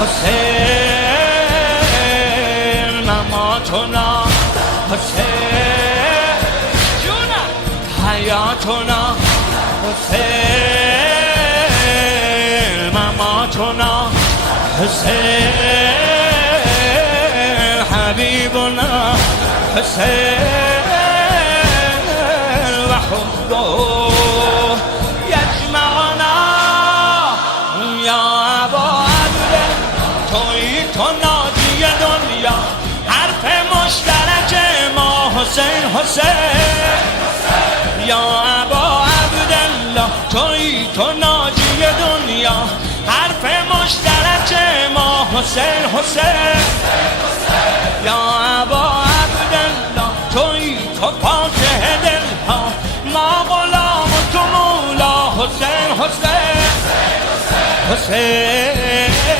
حسین مماتنا حسین جونا حیاتنا حسین مماتنا حسین حبیبنا حسین وحبه یجمعنا یا ابا عبده توی تو ناجی دنیا حرف مشترک ما حسین حسین یا ابا عبدالله توی تو ناجی دنیا حرف مشترک ما حسین حسین یا ابا عبدالله توی تو فاتح دلها ما غلام تو مولا حسین حسین حسین